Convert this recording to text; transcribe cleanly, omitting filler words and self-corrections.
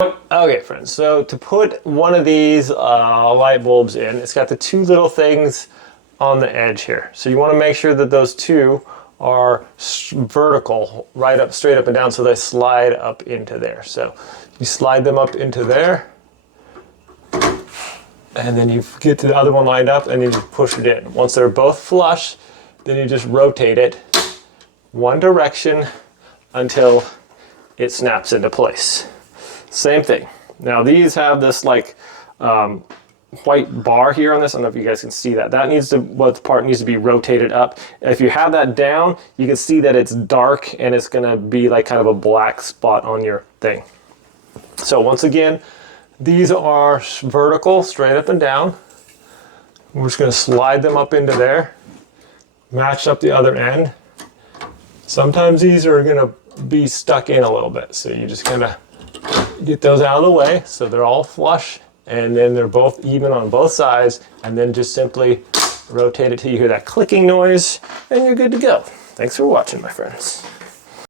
Okay, friends, so to put one of these light bulbs in, it's got the two little things on the edge here. So you want to make sure that those two are vertical, right up, straight up and down, so they slide up into there. So you slide them up into there, and then you get to the other one lined up, and then you push it in. Once they're both flush, then you just rotate it one direction until it snaps into place. Same thing. Now these have this like white bar here on this. I don't know if you guys can see that. That needs to, what part needs to be rotated up. If you have that down, you can see that it's dark and it's gonna be like kind of a black spot on your thing. So once again, these are vertical, straight up and down. We're just gonna slide them up into there, match up the other end. Sometimes these are gonna be stuck in a little bit, so you just kind of get those out of the way so they're all flush, and then they're both even on both sides, and then just simply rotate it till you hear that clicking noise, and you're good to go. Thanks for watching, my friends.